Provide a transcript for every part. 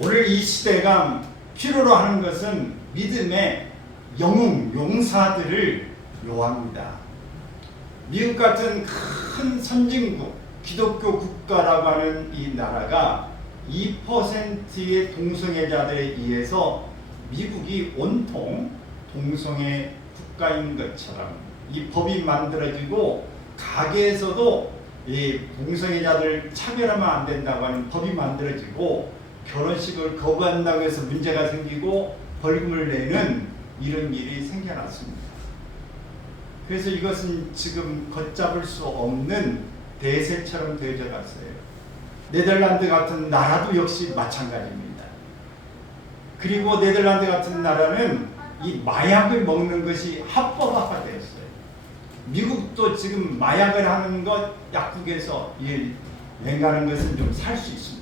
오늘 이 시대가 필요로 하는 것은 믿음의 영웅, 용사들을 요합니다. 미국 같은 큰 선진국, 기독교 국가라고 하는 이 나라가 2%의 동성애자들에 의해서 미국이 온통 동성애 국가인 것처럼 이 법이 만들어지고 가게에서도 이 동성애자들 차별하면 안 된다고 하는 법이 만들어지고 결혼식을 거부한다고 해서 문제가 생기고 벌금을 내는 이런 일이 생겨났습니다. 그래서 이것은 지금 걷잡을 수 없는 대세처럼 되어져 갔어요. 네덜란드 같은 나라도 역시 마찬가지입니다. 그리고 네덜란드 같은 나라는 이 마약을 먹는 것이 합법화되었어요. 미국도 지금 마약을 하는 것 약국에서 맹가는 것은 좀 살 수 있습니다.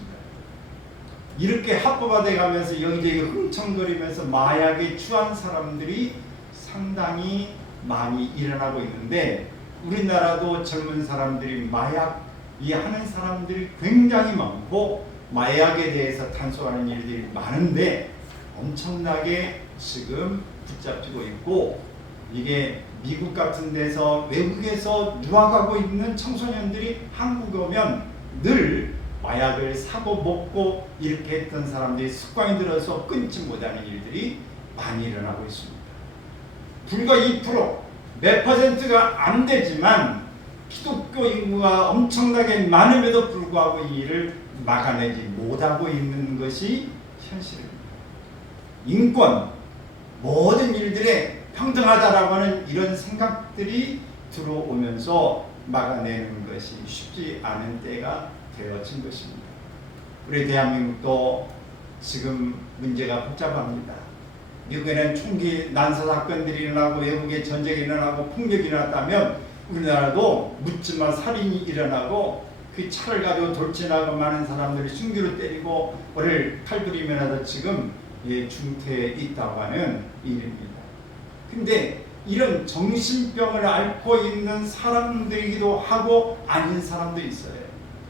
이렇게 합법화돼 가면서 여기저기 흥청거리면서 마약에 취한 사람들이 상당히 많이 일어나고 있는데 우리나라도 젊은 사람들이 마약이 하는 사람들이 굉장히 많고 마약에 대해서 탄소하는 일들이 많은데 엄청나게 지금 붙잡히고 있고 이게 미국 같은 데서 외국에서 유학하고 있는 청소년들이 한국에 오면 늘 마약을 사고 먹고 이렇게 했던 사람들이 습관이 들어서 끊지 못하는 일들이 많이 일어나고 있습니다. 불과 2%, 몇 퍼센트가 안 되지만 기독교 인구가 엄청나게 많음에도 불구하고 이 일을 막아내지 못하고 있는 것이 현실입니다. 인권, 모든 일들에 평등하다라고 하는 이런 생각들이 들어오면서 막아내는 것이 쉽지 않은 때가 되어진 것입니다. 우리 대한민국도 지금 문제가 복잡합니다. 미국에는 총기 난사 사건들이 일어나고 외국에 전쟁이 일어나고 폭력이 일어났다면 우리나라도 묻지마 살인이 일어나고 그 차를 가지고 돌진하고 많은 사람들이 흉기로 때리고 오늘 칼부리면서 지금 중태에 있다고 하는 일입니다. 근데 이런 정신병을 앓고 있는 사람들이기도 하고 아닌 사람도 있어요.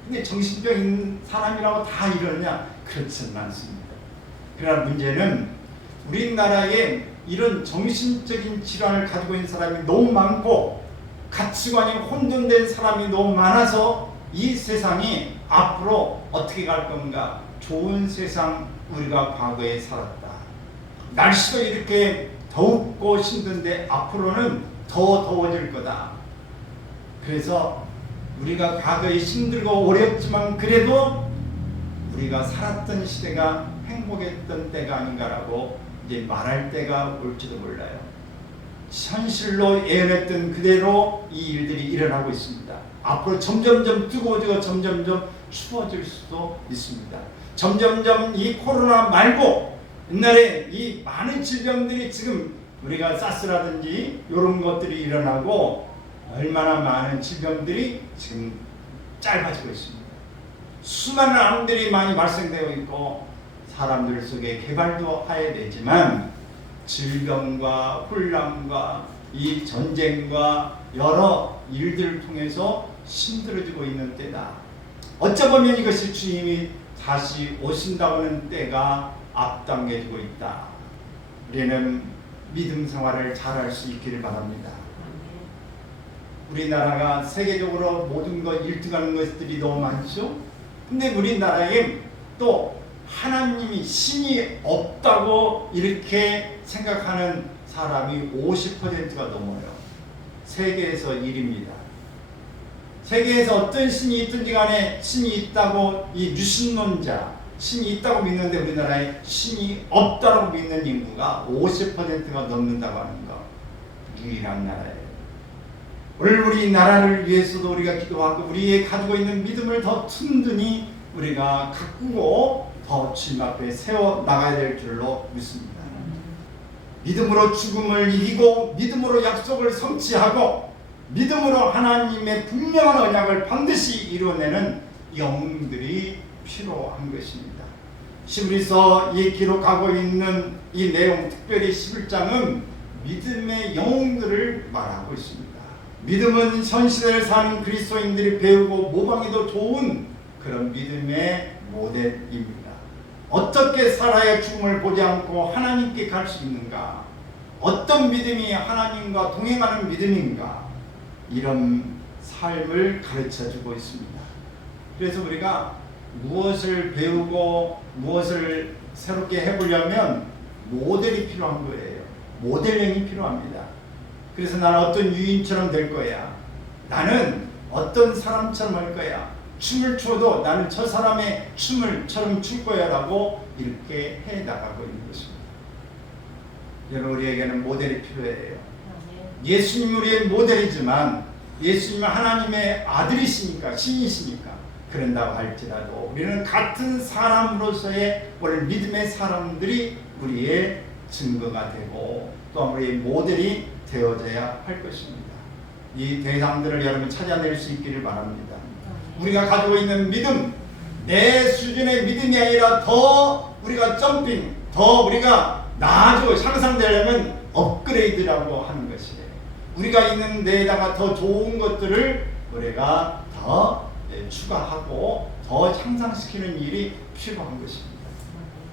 근데 정신병 있는 사람이라고 다 이러냐? 그렇지는 않습니다. 그러나 문제는 우리나라에 이런 정신적인 질환을 가지고 있는 사람이 너무 많고 가치관이 혼돈된 사람이 너무 많아서 이 세상이 앞으로 어떻게 갈 건가? 좋은 세상 우리가 과거에 살았다. 날씨도 이렇게 더웁고 힘든데 앞으로는 더 더워질 거다. 그래서 우리가 과거에 힘들고 어렵지만 그래도 우리가 살았던 시대가 행복했던 때가 아닌가라고 이제 말할 때가 올지도 몰라요. 현실로 예언했던 그대로 이 일들이 일어나고 있습니다. 앞으로 점점점 뜨거워지고 점점점 추워질 수도 있습니다. 점점점 이 코로나 말고 옛날에 이 많은 질병들이 지금 우리가 사스라든지 이런 것들이 일어나고 얼마나 많은 질병들이 지금 짧아지고 있습니다. 수많은 암들이 많이 발생되고 있고 사람들 속에 개발도 해야 되지만 질병과 혼란과 이 전쟁과 여러 일들을 통해서 힘들어지고 있는 때다. 어쩌면 이것이 주님이 다시 오신다고는 때가 앞당겨지고 있다. 우리는 믿음 생활을 잘할 수 있기를 바랍니다. 우리나라가 세계적으로 모든 것 1등하는 것들이 너무 많죠. 근데 우리나라에 또 하나님이 신이 없다고 이렇게 생각하는 사람이 50%가 넘어요. 세계에서 1위입니다. 세계에서 어떤 신이 있든지 간에 신이 있다고 이 유신론자 신이 있다고 믿는데 우리나라에 신이 없다고 믿는 인구가 50%가 넘는다고 하는 것. 유일한 나라예요. 오늘 우리 나라를 위해서도 우리가 기도하고 우리의 가지고 있는 믿음을 더 튼튼히 우리가 가꾸고 더 주님 앞에 세워 나가야 될 줄로 믿습니다. 믿음으로 죽음을 이기고 믿음으로 약속을 성취하고 믿음으로 하나님의 분명한 언약을 반드시 이루어내는 영웅들이 필요한 것입니다. 히브리서 기록하고 있는 이 내용, 특별히 11장은 믿음의 영웅들을 말하고 있습니다. 믿음은 현실을 사는 그리스도인들이 배우고 모방해도 좋은 그런 믿음의 모델입니다. 어떻게 살아야 죽음을 보지 않고 하나님께 갈 수 있는가? 어떤 믿음이 하나님과 동행하는 믿음인가? 이런 삶을 가르쳐주고 있습니다. 그래서 우리가 무엇을 배우고 무엇을 새롭게 해보려면 모델이 필요한 거예요. 모델링이 필요합니다. 그래서 나는 어떤 유인처럼 될 거야. 나는 어떤 사람처럼 할 거야. 춤을 춰도 나는 저 사람의 춤을처럼 출 거야 라고 이렇게 해 나가고 있는 것입니다. 여러분, 우리에게는 모델이 필요해요. 예수님 우리의 모델이지만 예수님은 하나님의 아들이시니까, 신이시니까 그런다고 할지라도 우리는 같은 사람으로서의 오늘 믿음의 사람들이 우리의 증거가 되고 또 우리의 모델이 되어져야 할 것입니다. 이 대상들을 여러분 찾아낼 수 있기를 바랍니다. 우리가 가지고 있는 믿음, 내 수준의 믿음이 아니라 더 우리가 점핑, 더 우리가 나아지고 향상되려면 업그레이드라고 하는 것이에요. 우리가 있는 데에다가 더 좋은 것들을 우리가 더 추가하고 더 향상시키는 일이 필요한 것입니다.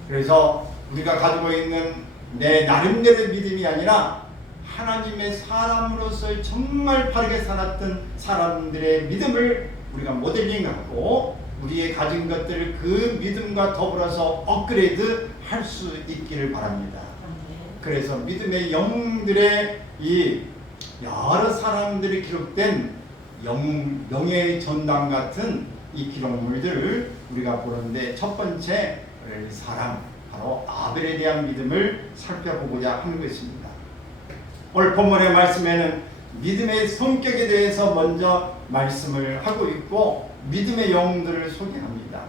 그래서 우리가 가지고 있는 내 나름대로의 믿음이 아니라 하나님의 사람으로서 정말 바르게 살았던 사람들의 믿음을 우리가 모델링하고 우리의 가진 것들을 그 믿음과 더불어서 업그레이드 할 수 있기를 바랍니다. 그래서 믿음의 영웅들의 이 여러 사람들이 기록된 명예의 전당 같은 이 기록물들을 우리가 보는데 첫 번째 사람, 바로 아벨에 대한 믿음을 살펴보고자 하는 것입니다. 오늘 본문의 말씀에는 믿음의 성격에 대해서 먼저 말씀을 하고 있고 믿음의 영웅들을 소개합니다.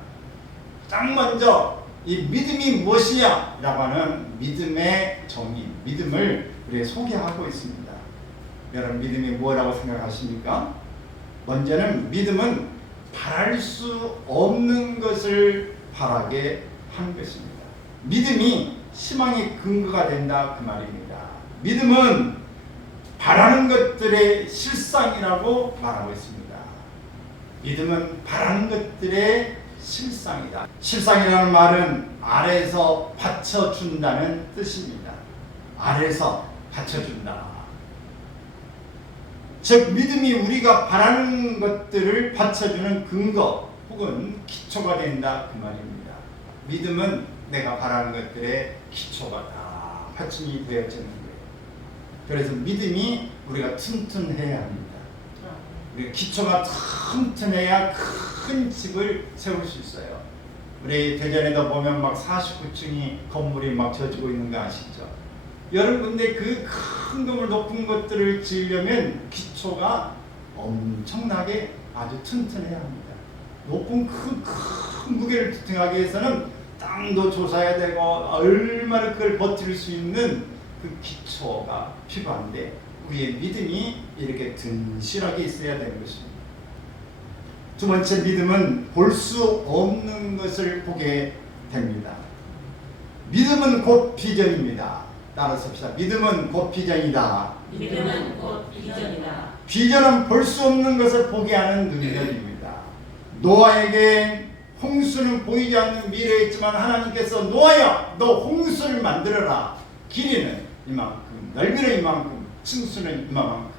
가장 먼저 이 믿음이 무엇이냐 라고 하는 믿음의 정의, 믿음을 우리가 소개하고 있습니다. 여러분, 믿음이 뭐라고 생각하십니까? 먼저는 믿음은 바랄 수 없는 것을 바라게 하는 것입니다. 믿음이 희망의 근거가 된다 그 말입니다. 믿음은 바라는 것들의 실상이라고 말하고 있습니다. 믿음은 바라는 것들의 실상이다. 실상이라는 말은 아래에서 받쳐준다는 뜻입니다. 아래에서 받쳐준다. 즉 믿음이 우리가 바라는 것들을 받쳐주는 근거 혹은 기초가 된다 그 말입니다. 믿음은 내가 바라는 것들의 기초가 다 받침이 되어지는 거예요. 그래서 믿음이 우리가 튼튼해야 합니다. 우리가 기초가 튼튼해야 큰 집을 세울 수 있어요. 우리 대전에도 보면 막 49층이 건물이 막 져지고 있는 거 아시죠? 여러분, 근데 그 큰 건물 높은 것들을 지으려면 기초가 엄청나게 아주 튼튼해야 합니다. 높은 큰 무게를 지탱하기 위해서는 땅도 조사해야 되고 얼마나 그걸 버틸 수 있는 그 기초가 필요한데 우리의 믿음이 이렇게 든실하게 있어야 되는 것입니다. 두 번째, 믿음은 볼 수 없는 것을 보게 됩니다. 믿음은 곧 비전입니다. 따라서 합시다. 믿음은 곧 비전이다. 믿음은 곧 비전이다. 비전은 볼 수 없는 것을 보게 하는 능력입니다. 노아에게 홍수는 보이지 않는 미래에 있지만 하나님께서 노아야, 너 홍수를 만들어라. 길이는 이만큼, 넓이는 이만큼, 층수는 이만큼.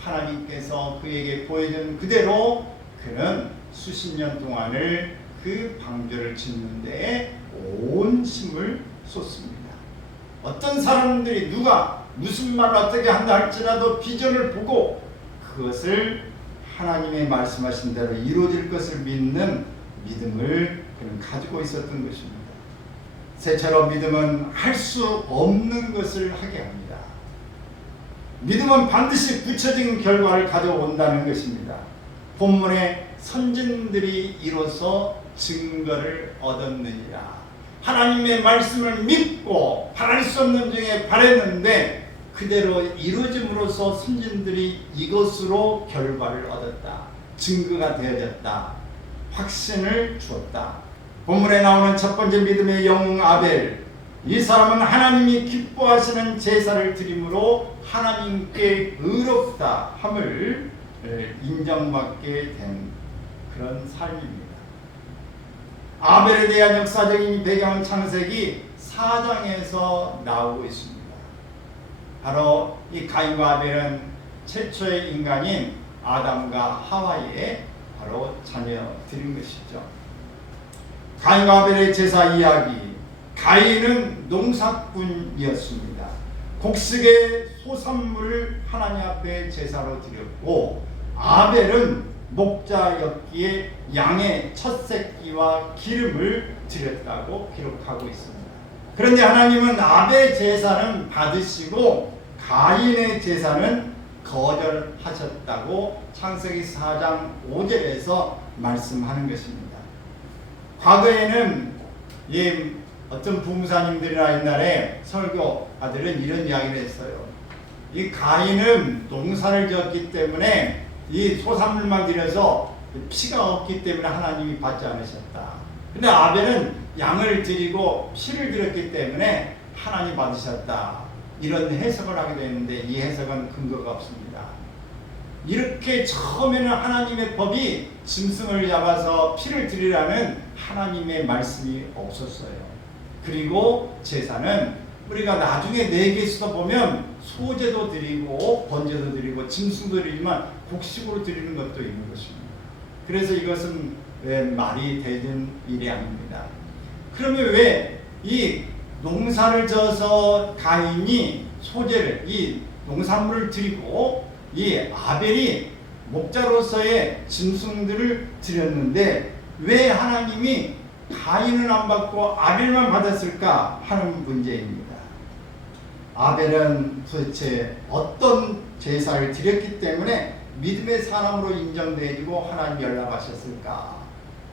하나님께서 그에게 보여준 그대로 그는 수십 년 동안을 그 방주를 짓는 데에 온 힘을 쏟습니다. 어떤 사람들이 누가 무슨 말을 어떻게 한다 할지라도 비전을 보고 그것을 하나님의 말씀하신 대로 이루어질 것을 믿는 믿음을 그는 가지고 있었던 것입니다. 셋째로, 믿음은 할 수 없는 것을 하게 합니다. 믿음은 반드시 구체적인 결과를 가져온다는 것입니다. 본문에 선진들이 이로써 증거를 얻었느니라. 하나님의 말씀을 믿고 바랄 수 없는 중에 바랬는데 그대로 이루어짐으로써 선진들이 이것으로 결과를 얻었다. 증거가 되어졌다. 확신을 주었다. 본문에 나오는 첫 번째 믿음의 영웅 아벨, 이 사람은 하나님이 기뻐하시는 제사를 드림으로 하나님께 의롭다 함을 인정받게 된 그런 삶입니다. 아벨에 대한 역사적인 배경은 창세기 4장에서 나오고 있습니다. 바로 이 가인과 아벨은 최초의 인간인 아담과 하와의 바로 자녀들인 것이죠. 가인과 아벨의 제사 이야기. 가인은 농사꾼이었습니다. 곡식의 소산물을 하나님 앞에 제사로 드렸고, 아벨은 목자였기에 양의 첫 새끼와 기름을 드렸다고 기록하고 있습니다. 그런데 하나님은 아벨의 제사는 받으시고 가인의 제사는 거절하셨다고 창세기 4장 5절에서 말씀하는 것입니다. 과거에는 어떤 부무사님들이나 옛날에 설교아들은 이런 이야기를 했어요. 이 가인은 농사를 지었기 때문에 이 소산물만 드려서 피가 없기 때문에 하나님이 받지 않으셨다. 근데 아벨은 양을 드리고 피를 드렸기 때문에 하나님 받으셨다. 이런 해석을 하게 되는데 이 해석은 근거가 없습니다. 이렇게 처음에는 하나님의 법이 짐승을 잡아서 피를 드리라는 하나님의 말씀이 없었어요. 그리고 제사는 우리가 나중에 레위기에서 보면 소제도 드리고 번제도 드리고 짐승도 드리지만 곡식으로 드리는 것도 있는 것입니다. 그래서 이것은 말이 되는 일이 아닙니다. 그러면 왜 이 농사를 져서 가인이 소제를 이 농산물을 드리고 이 아벨이 목자로서의 짐승들을 드렸는데 왜 하나님이 가인은 안 받고 아벨만 받았을까 하는 문제입니다. 아벨은 도대체 어떤 제사를 드렸기 때문에 믿음의 사람으로 인정되어지고 하나님 연락하셨을까?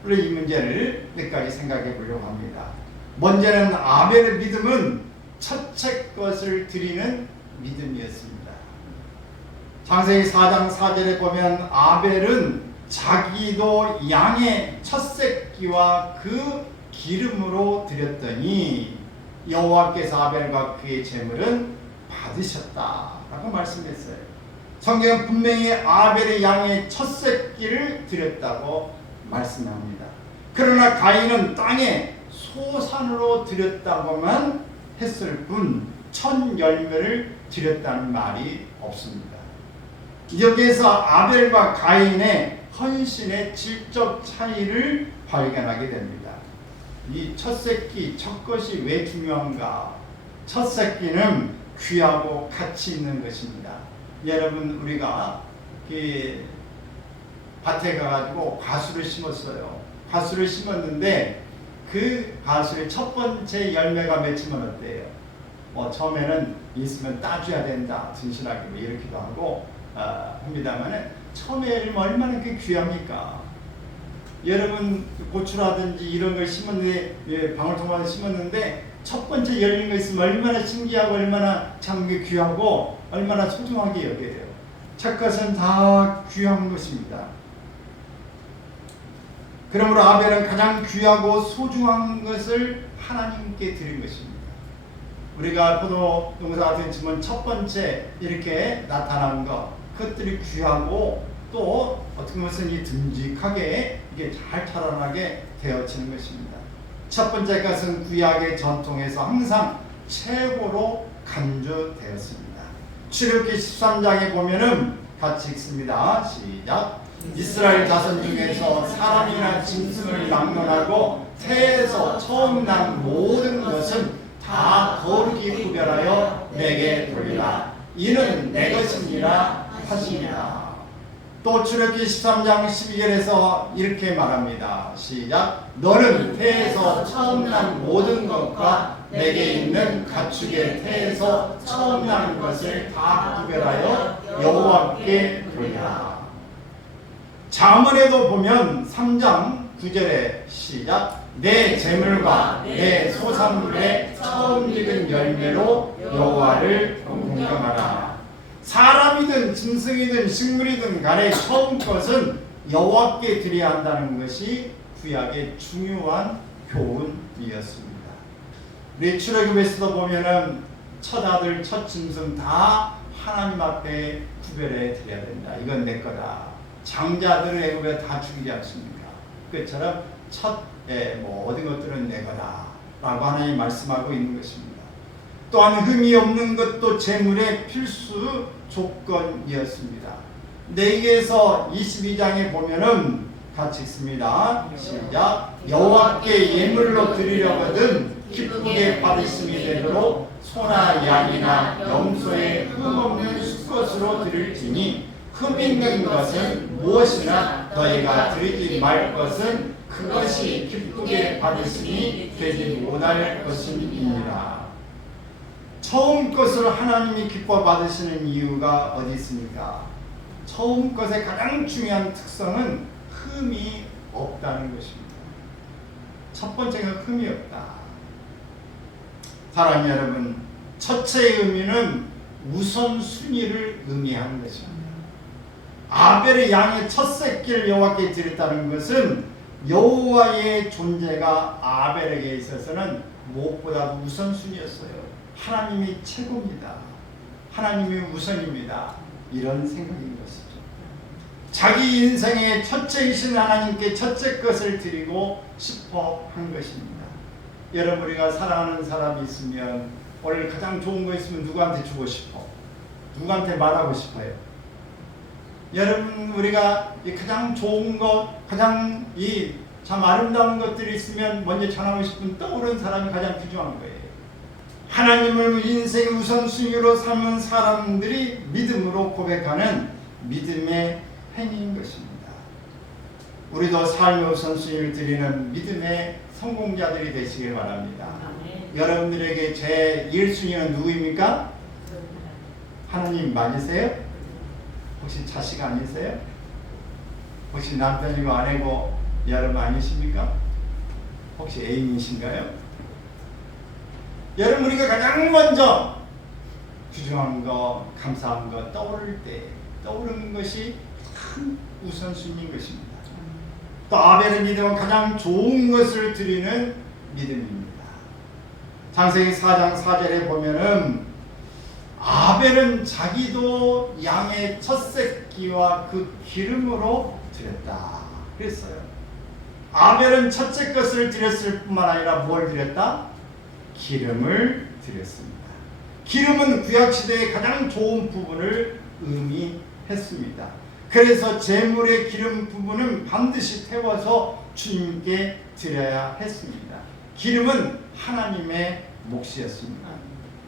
그래서 이 문제를 몇 가지 생각해 보려고 합니다. 먼저는 아벨의 믿음은 첫째 것을 드리는 믿음이었습니다. 창세기 4장 4절에 보면 아벨은 자기도 양의 첫 새끼와 그 기름으로 드렸더니 여호와께서 아벨과 그의 제물은 받으셨다라고 말씀했어요. 성경은 분명히 아벨의 양의 첫 새끼를 드렸다고 말씀합니다. 그러나 가인은 땅에 소산으로 드렸다고만 했을 뿐 첫 열매를 드렸다는 말이 없습니다. 여기에서 아벨과 가인의 헌신의 질적 차이를 발견하게 됩니다. 이 첫 새끼, 첫 것이 왜 중요한가? 첫 새끼는 귀하고 가치 있는 것입니다. 여러분, 우리가 밭에 가가지고 과수를 심었어요. 과수를 심었는데 그 과수의 첫 번째 열매가 맺히면 어때요? 처음에는 있으면 따줘야 된다, 진실하게 이렇게도 하고 합니다만 처음에 얼마나 그게 귀합니까? 여러분, 고추라든지 이런 걸 심었는데 방울토마토 심었는데 첫 번째 열린 거 있으면 얼마나 신기하고 얼마나 참 귀하고 얼마나 소중하게 여겨요. 첫 것은 다 귀한 것입니다. 그러므로 아벨은 가장 귀하고 소중한 것을 하나님께 드린 것입니다. 우리가 포도 농사 같은 치면 첫 번째 이렇게 나타난 것, 그것들이 귀하고 또 어떤 것은 이 듬직하게 이게 잘 자라나게 되어지는 것입니다. 첫 번째 것은 구약의 전통에서 항상 최고로 간주되었습니다. 출애굽기 13장에 보면은 같이 읽습니다. 시작. 이스라엘 자손 중에서 사람이나 짐승을 막론하고 태에서 처음 난 모든 것은 다 거룩히 구별하여 내게 돌리라. 이는 내 것이니라 하시니라. 또 출애굽기 13장 12절에서 이렇게 말합니다. 시작. 너는 태에서 처음 난 모든 것과 내게 있는 가축의 태에서 처음 난 것을 다 구별하여 여호와께 돌리라. 잠언에도 보면 3장 9절에 시작. 내 재물과 내 소산물의 처음 익은 열매로 여호와를 공경하라. 사람이든 짐승이든 식물이든 간에 처음 것은 여호와께 드려야 한다는 것이 구약의 중요한 교훈이었습니다. 우리 출애굽에서도 보면은 첫 아들, 첫 짐승 다 하나님 앞에 구별해 드려야 된다. 이건 내 거다. 장자들을 애굽에 다 죽이지 않습니까? 그처럼 첫 모든 것들은 내 거다 라고 하나님 말씀하고 있는 것입니다. 또한 흠이 없는 것도 제물의 필수 조건이었습니다. 레위기에서 22장에 보면은 같이 읽습니다. 시작. 여호와께 예물로 드리려거든 기쁘게 받으심이 되도록 소나 양이나 염소의 흠 없는 수컷으로 드릴지니 흠 있는 것은 무엇이나 너희가 드리지 말 것은 그것이 기쁘게 받으심이 되지 못할 것임이니라. 처음 것을 하나님이 기뻐 받으시는 이유가 어디 있습니까? 처음 것의 가장 중요한 특성은 흠이 없다는 것입니다. 첫 번째가 흠이 없다. 사랑하는 여러분, 첫째의 의미는 우선순위를 의미하는 것입니다. 아벨의 양의 첫 새끼를 여호와께 드렸다는 것은 여호와의 존재가 아벨에게 있어서는 무엇보다 우선순위였어요. 하나님이 최고입니다. 하나님이 우선입니다. 이런 생각인 것이죠. 자기 인생의 첫째이신 하나님께 첫째 것을 드리고 싶어 한 것입니다. 여러분, 우리가 사랑하는 사람이 있으면 오늘 가장 좋은 거 있으면 누구한테 주고 싶어? 누구한테 말하고 싶어요? 여러분, 우리가 가장 좋은 것, 가장 참 아름다운 것들이 있으면 먼저 전하고 싶은 떠오르는 사람이 가장 귀중한 거예요. 하나님을 인생의 우선순위로 삼은 사람들이 믿음으로 고백하는 믿음의 행위인 것입니다. 우리도 삶의 우선순위를 드리는 믿음의 성공자들이 되시길 바랍니다. 여러분들에게 제 1순위는 누구입니까? 하나님 맞으세요? 혹시 자식 아니세요? 혹시 남편이고 아내고 여러분 아니십니까? 혹시 애인이신가요? 여러분, 우리가 가장 먼저 귀중한 것, 감사한 것 떠오르는 것이 큰 우선순위인 것입니다. 또 아벨의 믿음은 가장 좋은 것을 드리는 믿음입니다. 창세기 4장 4절에 보면은 아벨은 자기도 양의 첫 새끼와 그 기름으로 드렸다 그랬어요. 아벨은 첫째 것을 드렸을 뿐만 아니라 뭘 드렸다? 기름을 드렸습니다. 기름은 구약시대의 가장 좋은 부분을 의미했습니다. 그래서 제물의 기름 부분은 반드시 태워서 주님께 드려야 했습니다. 기름은 하나님의 몫이었습니다.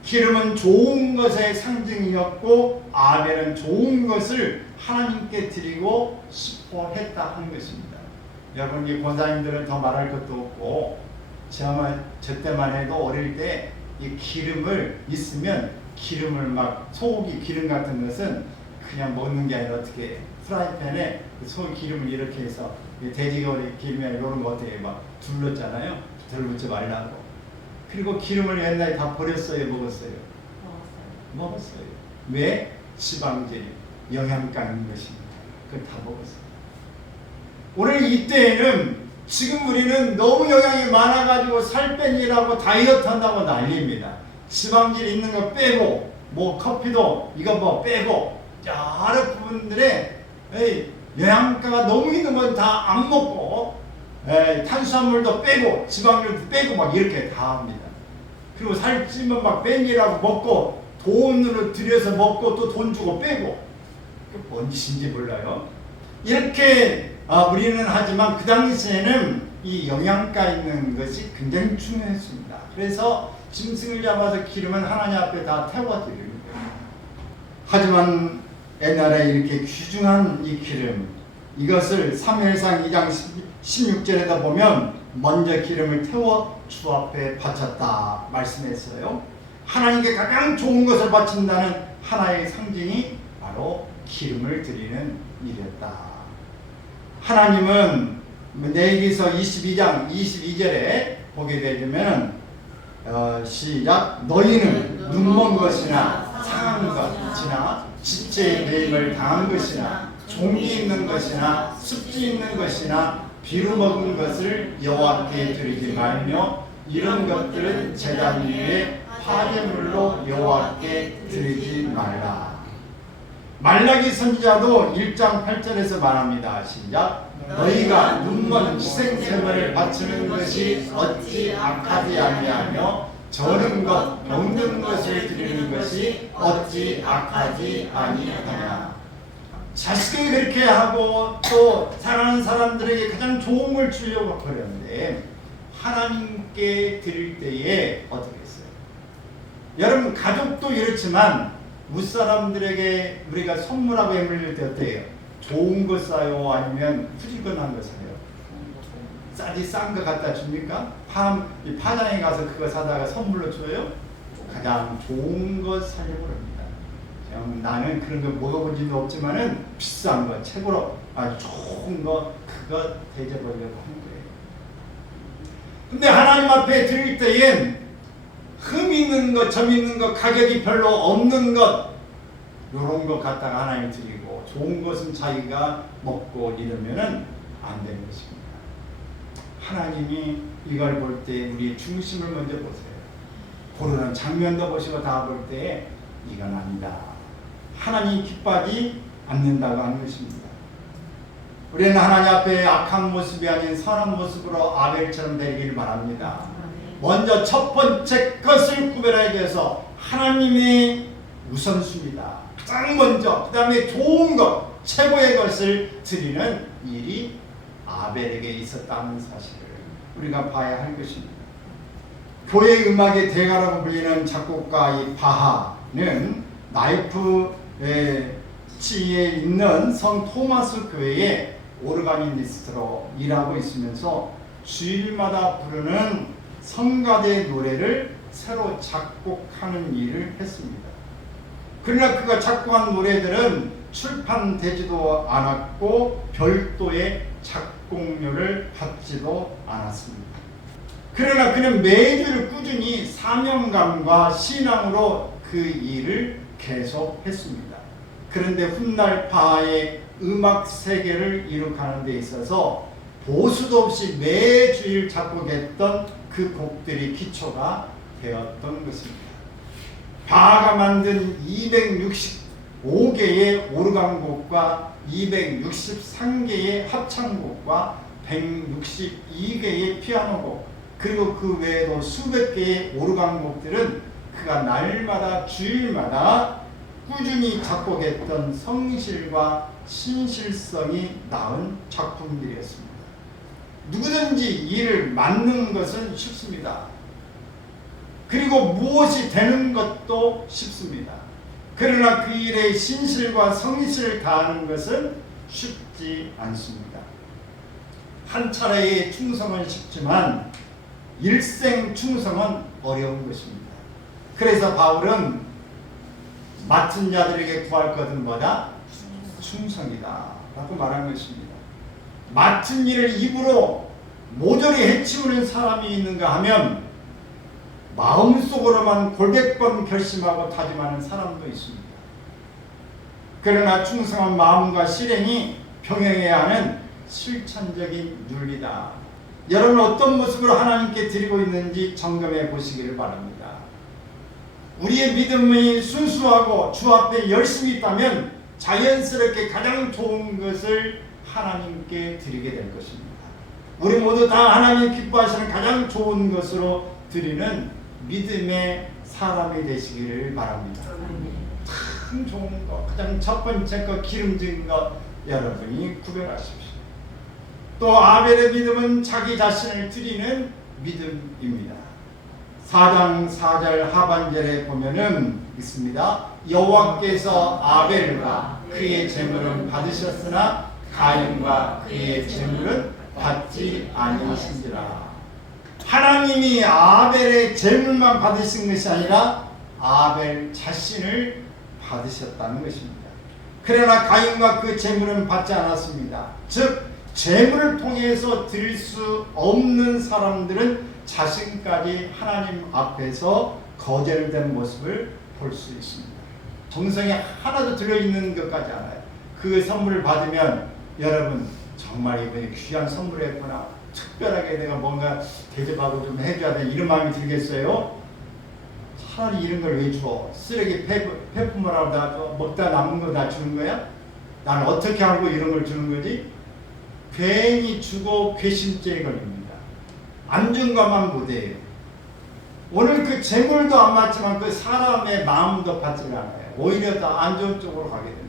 기름은 좋은 것의 상징이었고 아벨은 좋은 것을 하나님께 드리고 싶어 했다 하는 것입니다. 여러분, 이 권사님들은 더 말할 것도 없고 저 때만 해도 어릴 때 이 기름을 있으면 기름을 막 소고기 기름 같은 것은 그냥 먹는 게 아니라 어떻게 프라이팬에 소고기 기름을 이렇게 해서 돼지고기 기름이나 이런 거 어떻게 막 둘렀잖아요. 들붙지 말라고. 그리고 기름을 옛날에 다 버렸어요, 먹었어요? 먹었어요. 왜? 지방질, 영양가 있는 것입니다. 그걸 다 먹었어요. 오늘 이때에는 지금 우리는 너무 영양이 많아가지고 살 빼니라고 다이어트 한다고 난리입니다. 지방질 있는 거 빼고, 커피도 이거 뭐 빼고, 여러 부분들에 영양가가 너무 있는 건 다 안 먹고, 탄수화물도 빼고, 지방률도 빼고 막 이렇게 다 합니다. 그리고 살찌면 막 빼니라고 먹고, 돈으로 들여서 먹고 또 돈 주고 빼고, 그게 뭔 짓인지 몰라요. 이렇게 우리는 하지만 그 당시에는 이 영양가 있는 것이 굉장히 중요했습니다. 그래서 짐승을 잡아서 기름은 하나님 앞에 다 태워드리는 거예요. 하지만 옛날에 이렇게 귀중한 이 기름, 이것을 사무엘상 2장 16절에다 보면 먼저 기름을 태워 주 앞에 바쳤다 말씀했어요. 하나님께 가장 좋은 것을 바친다는 하나의 상징이 바로 기름을 드리는 일이었다. 하나님은 레위기서 22장 22절에 보게 되면 시작. 너희는 눈먼 것이나 상한 것이나 지체의 배임을 당한 것이나 종기 있는 것이나 습지 있는 것이나 비루 먹은 것을 여호와께 드리지 말며 이런 것들은 제단 위에 화제물로 여호와께 드리지 말라. 말라기 선지자도 1장 8절에서 말합니다. 시작. 너희가 눈먼 희생제물을 바치는 것이 어찌 악하지 아니하며 저는 것 먹는 것을 드리는 것이 어찌 악하지 아니하냐. 자식에게 그렇게 하고 또 사랑하는 사람들에게 가장 좋은 걸 주려고 그러는데 하나님께 드릴 때에 어떻게 했어요? 여러분 가족도 이렇지만 무사람들에게 우리가 선물하고 애물릴 때 어때요? 좋은 거 사요? 아니면 푸질건한 거 사요? 싸지 싼 거 갖다 줍니까? 파장에 가서 그거 사다가 선물로 줘요? 가장 좋은 거 사려고 합니다. 나는 그런 거 먹어본 적은 없지만은 비싼 거, 최고로 아주 좋은 거 그거 대접하려고 하는 거예요. 근데 하나님 앞에 드릴 때엔 흠 있는 것, 점 있는 것, 가격이 별로 없는 것 이런 거 갖다가 하나님 드리고 좋은 것은 자기가 먹고 이러면은 안 되는 것입니다. 하나님이 이걸 볼 때 우리 중심을 먼저 보세요. 고르는 장면도 보시고 다 볼 때 이건 아니다. 하나님이 기뻐하지 않는다고 하는 것입니다. 우리는 하나님 앞에 악한 모습이 아닌 선한 모습으로 아벨처럼 되기를 바랍니다. 먼저 첫 번째 것을 구별하기 위해서 하나님의 우선순위다. 가장 먼저 그 다음에 좋은 것, 최고의 것을 드리는 일이 아벨에게 있었다는 사실을 우리가 봐야 할 것입니다. 교회 음악의 대가라고 불리는 작곡가 이 바하는 나이프치에 있는 성 토마스 교회의 오르가니스트로 일하고 있으면서 주일마다 부르는 성가대 노래를 새로 작곡하는 일을 했습니다. 그러나 그가 작곡한 노래들은 출판되지도 않았고 별도의 작곡료를 받지도 않았습니다. 그러나 그는 매주 꾸준히 사명감과 신앙으로 그 일을 계속했습니다. 그런데 훗날 바하의 음악 세계를 이룩하는 데 있어서 보수도 없이 매주일 작곡했던 그 곡들이 기초가 되었던 것입니다. 바하가 만든 265개의 오르간곡과 263개의 합창곡과 162개의 피아노곡 그리고 그 외에도 수백 개의 오르간곡들은 그가 날마다 주일마다 꾸준히 작곡했던 성실과 신실성이 낳은 작품들이었습니다. 누구든지 일을 맡는 것은 쉽습니다. 그리고 무엇이 되는 것도 쉽습니다. 그러나 그 일에 신실과 성실을 다하는 것은 쉽지 않습니다. 한 차례의 충성은 쉽지만 일생 충성은 어려운 것입니다. 그래서 바울은 맡은 자들에게 구할 것은 뭐다? 충성이다 라고 말한 것입니다. 맡은 일을 입으로 모조리 해치우는 사람이 있는가 하면 마음속으로만 골백 번 결심하고 다짐하는 사람도 있습니다. 그러나 충성한 마음과 실행이 병행해야 하는 실천적인 윤리다. 여러분 어떤 모습으로 하나님께 드리고 있는지 점검해 보시기를 바랍니다. 우리의 믿음이 순수하고 주 앞에 열심히 있다면 자연스럽게 가장 좋은 것을 하나님께 드리게 될 것입니다. 우리 모두 다 하나님 기뻐하시는 가장 좋은 것으로 드리는 믿음의 사람이 되시기를 바랍니다. 참 좋은 것, 가장 첫 번째 것, 기름진 것 여러분이 구별하십시오. 또 아벨의 믿음은 자기 자신을 드리는 믿음입니다. 4장 4절 하반절에 보면은 있습니다. 여호와께서 아벨과 그의 제물은 받으셨으나 가인과 그의 제물은 받지 아니하신지라. 하나님이 아벨의 제물만 받으신 것이 아니라 아벨 자신을 받으셨다는 것입니다. 그러나 가인과 그 제물은 받지 않았습니다. 즉 제물을 통해서 드릴 수 없는 사람들은 자신까지 하나님 앞에서 거절된 모습을 볼 수 있습니다. 정성이 하나도 들어있는 것까지 않아요. 그 선물을 받으면 여러분 정말 이번에 귀한 선물했구나, 특별하게 내가 뭔가 대접하고 좀 해줘야 돼 이런 마음이 들겠어요? 차라리 이런 걸 왜 줘? 쓰레기 폐품을 하다 먹다 남은 거 다 주는 거야? 나는 어떻게 알고 이런 걸 주는 거지? 괜히 주고 괘씸죄에 걸립니다. 안중감만 못해요. 오늘 그 재물도 안 받지만 그 사람의 마음도 받질 않아요. 오히려 더 안 좋은 쪽으로 가게 됩니다.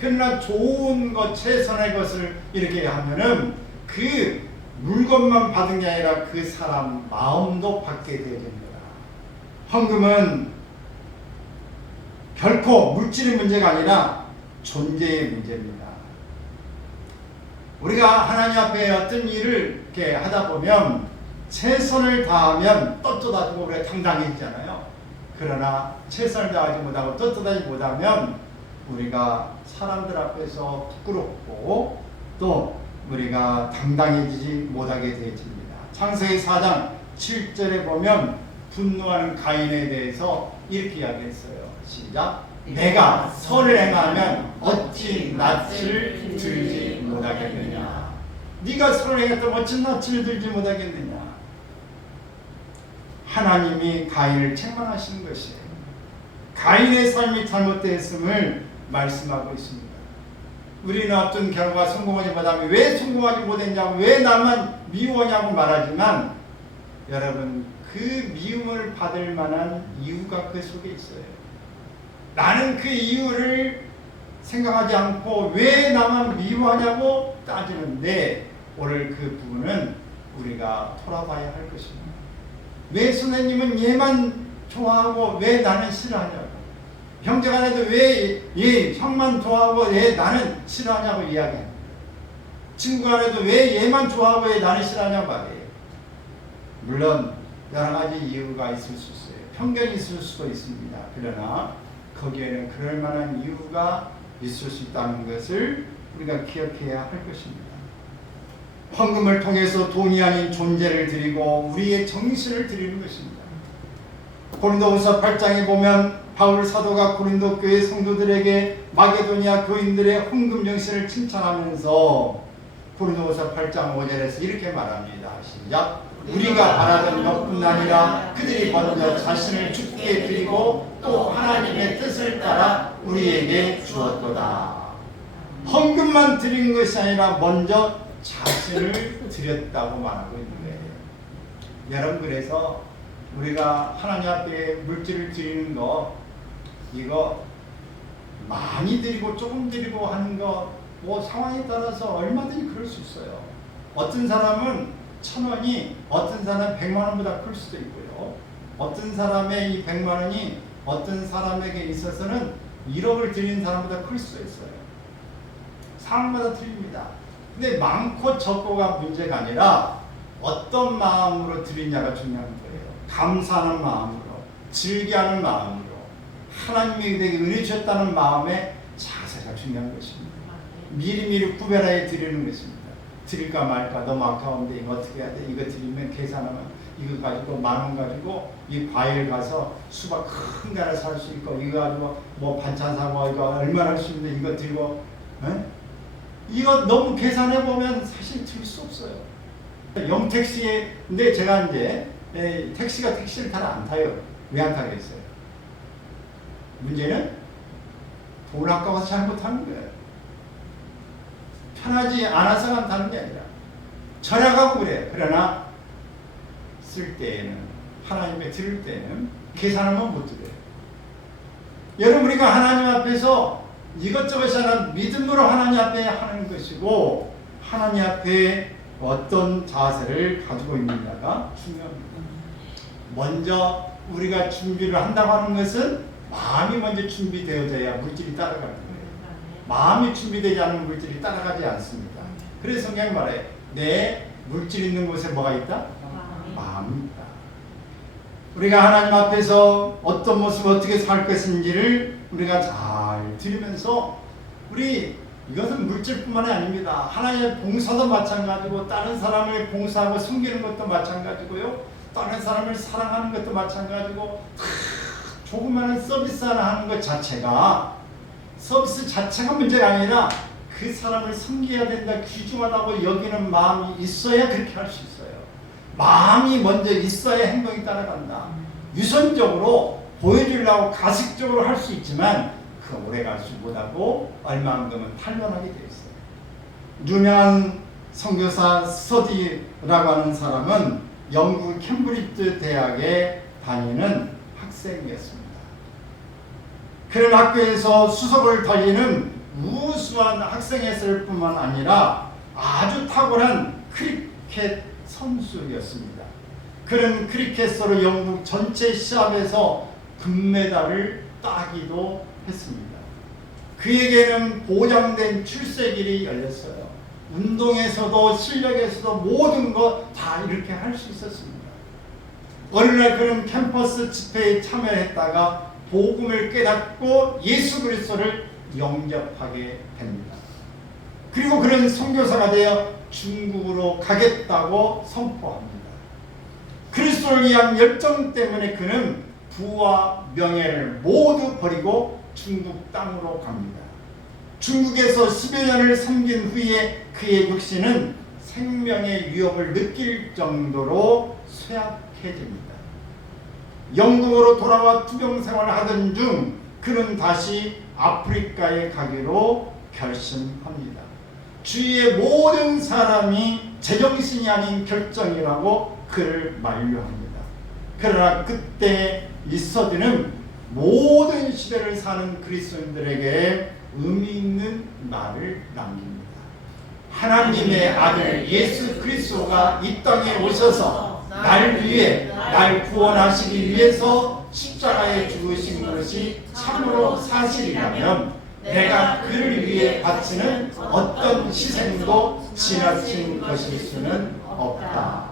그러나 좋은 것, 최선의 것을 이렇게 하면은 그 물건만 받은 게 아니라 그 사람 마음도 받게 되야 됩니다. 헌금은 결코 물질의 문제가 아니라 존재의 문제입니다. 우리가 하나님 앞에 어떤 일을 이렇게 하다 보면 최선을 다하면 떳떳하고 우리가 당당해지잖아요. 그러나 최선을 다하지 못하고 떳떳하지 못하면 우리가 사람들 앞에서 부끄럽고 또 우리가 당당해지지 못하게 되어집니다. 창세기 4장 7절에 보면 분노하는 가인에 대해서 이렇게 이야기했어요. 시작. 내가 선을 행하면 어찌 낯을 들지 못하겠느냐. 네가 선을 행했다면 어찌 낯을 들지 못하겠느냐. 하나님이 가인을 책망하시는 것이에요. 가인의 삶이 잘못되었음을 말씀하고 있습니다. 우리는 어떤 결과 성공하지 못하면 왜 성공하지 못했냐고, 왜 나만 미워하냐고 말하지만 여러분, 그 미움을 받을 만한 이유가 그 속에 있어요. 나는 그 이유를 생각하지 않고 왜 나만 미워하냐고 따지는데 오늘 그 부분은 우리가 돌아봐야 할 것입니다. 왜 선생님은 얘만 좋아하고 왜 나는 싫어하냐고, 형제간에도 왜 얘 형만 좋아하고 왜 나는 싫어하냐고 이야기합니다. 친구간에도 왜 얘만 좋아하고 왜 나는 싫어하냐고 말해요. 물론 여러 가지 이유가 있을 수 있어요. 편견이 있을 수도 있습니다. 그러나 거기에는 그럴 만한 이유가 있을 수 있다는 것을 우리가 기억해야 할 것입니다. 헌금을 통해서 돈이 아닌 존재를 드리고 우리의 정신을 드리는 것입니다. 고린도후서 8장에 보면 바울 사도가 고린도 교회 성도들에게 마게도니아 교인들의 헌금 정신을 칭찬하면서 고린도후서 8장 5절에서 이렇게 말합니다. 시작. 우리가 바라던 것뿐 아니라 그들이 먼저 자신을 주께 드리고 또 하나님의 뜻을 따라 우리에게 주었도다. 헌금만 드린 것이 아니라 먼저 자신을 드렸다고 말하고 있는 거예요. 여러분, 그래서 우리가 하나님 앞에 물질을 드리는 거, 이거 많이 드리고 조금 드리고 하는 거 뭐 상황에 따라서 얼마든지 그럴 수 있어요. 어떤 사람은 1,000원이 어떤 사람은 100만 원보다 클 수도 있고요. 어떤 사람의 이 100만 원이 어떤 사람에게 있어서는 1억을 드리는 사람보다 클 수도 있어요. 상황마다 틀립니다. 근데 많고 적고가 문제가 아니라 어떤 마음으로 드리냐가 중요한 거예요. 감사하는 마음으로, 즐겨하는 마음으로, 하나님이 내게 은혜 주셨다는 마음의 자세가 중요한 것입니다. 미리미리 구별하여 드리는 것입니다. 드릴까 말까, 너무 아까운데 이거 어떻게 해야 돼? 이거 드리면 계산하면 이거 가지고 10,000원 가지고 이 과일 가서 수박 큰 거 하나 살 수 있고, 이거 가지고 뭐 반찬 사고 이거 얼마나 할 수 있는데 이거 드리고, 이거 너무 계산해 보면 사실 드릴 수 없어요. 영택시에, 근데 제가 이제 택시가 택시를 잘 안 타요. 왜 안 타겠어요? 문제는 돈 아까워서 잘못하는 거예요. 편하지 않아서 안 타는 게 아니라 절약하고 그래요. 그러나 쓸 때에는, 하나님께 드릴 때는 계산하면 못 드려요. 여러분, 우리가 하나님 앞에서 이것저것이 아니라 믿음으로 하나님 앞에 하는 것이고, 하나님 앞에 어떤 자세를 가지고 있느냐가 중요합니다. 먼저 우리가 준비를 한다고 하는 것은 마음이 먼저 준비되어져야 물질이 따라가는 거예요. 마음이 준비되지 않은 물질이 따라가지 않습니다. 그래서 성경이 말해요. 내 물질 있는 곳에 뭐가 있다? 마음이 있다. 우리가 하나님 앞에서 어떤 모습, 어떻게 살 것인지를 우리가 잘 들으면서, 우리 이것은 물질뿐만이 아닙니다. 하나님의 봉사도 마찬가지고, 다른 사람을 봉사하고 섬기는 것도 마찬가지고요, 다른 사람을 사랑하는 것도 마찬가지고, 조그마한 서비스 하나 하는 것 자체가, 서비스 자체가 문제가 아니라 그 사람을 섬겨야 된다, 귀중하다고 여기는 마음이 있어야 그렇게 할 수 있어요. 마음이 먼저 있어야 행동이 따라간다. 유선적으로 보여주려고 가식적으로 할 수 있지만 그 오래 갈 수 못하고 얼마만큼은 탄론하게 되어 있어요. 유명한 선교사 스터디라고 하는 사람은 영국 캠브리지 대학에 다니는 학생이었습니다. 그런 학교에서 수석을 달리는 우수한 학생이었을 뿐만 아니라 아주 탁월한 크리켓 선수였습니다. 그런 크리켓으로 영국 전체 시합에서 금메달을 따기도 했습니다. 그에게는 보장된 출세길이 열렸어요. 운동에서도 실력에서도 모든 것 다 이렇게 할 수 있었습니다. 어느 날 그는 캠퍼스 집회에 참여했다가 복음을 깨닫고 예수 그리스도를 영접하게 됩니다. 그리고 그는 선교사가 되어 중국으로 가겠다고 선포합니다. 그리스도를 위한 열정 때문에 그는 부와 명예를 모두 버리고 중국 땅으로 갑니다. 중국에서 10여 년을 섬긴 후에 그의 육신은 생명의 위협을 느낄 정도로 쇠약해집니다. 영국으로 돌아와 투병 생활을 하던 중 그는 다시 아프리카에 가기로 결심합니다. 주위의 모든 사람이 제정신이 아닌 결정이라고 그를 만류합니다. 그러나 그때 이 스터디는 모든 시대를 사는 그리스도인들에게 의미 있는 말을 남깁니다. 하나님의 아들 예수 그리스도가 이 땅에 오셔서 날 위해 날 구원하시기 위해서 십자가에 죽으신 것이 참으로 사실이라면 내가 그를 위해 바치는 어떤 희생도 지나친 것일 수는 없다.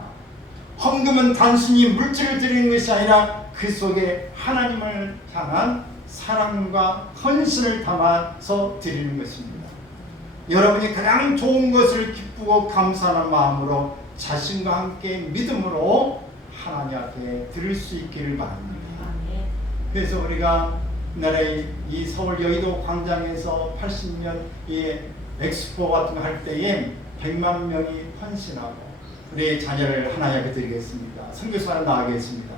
헌금은 단순히 물질을 드리는 것이 아니라 그 속에 하나님을 향한 사랑과 헌신을 담아서 드리는 것입니다. 여러분이 가장 좋은 것을 기쁘고 감사하는 마음으로 자신과 함께 믿음으로 하나님 앞에 드릴 수 있기를 바랍니다. 그래서 우리가 옛날에 이 서울 여의도 광장에서 80년 이 엑스포 같은 거 할 때에 100만 명이 헌신하고 우리의 자녀를 하나님 앞에 드리겠습니다. 선교사를 나가겠습니다.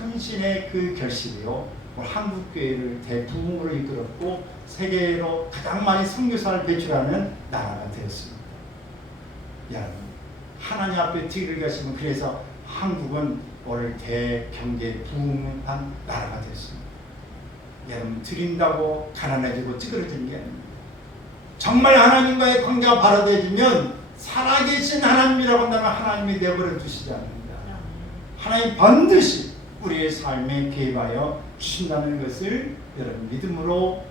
헌신의 그 결실이요. 한국교회를 대부흥으로 이끌었고 세계로 가장 많이 선교사를 배출하는 나라가 되었습니다. 여러분, 하나님 앞에 드릴 것이면 그래서 한국은 오늘 대경제 부흥한 나라가 됐습니다. 여러분, 드린다고 가난해지고 찌그러지는 게 아닙니다. 정말 하나님과의 관계가 바로되어지면 살아계신 하나님이라고 한다면 하나님이 내버려 두시지 않습니다. 하나님 반드시 우리의 삶에 개입하여 주신다는 것을 여러분 믿음으로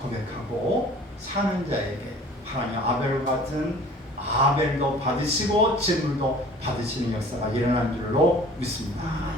고백하고 사는 자에게 하나님 아벨 같은 아벨도 받으시고 제물도 받으시는 역사가 일어난 줄로 믿습니다.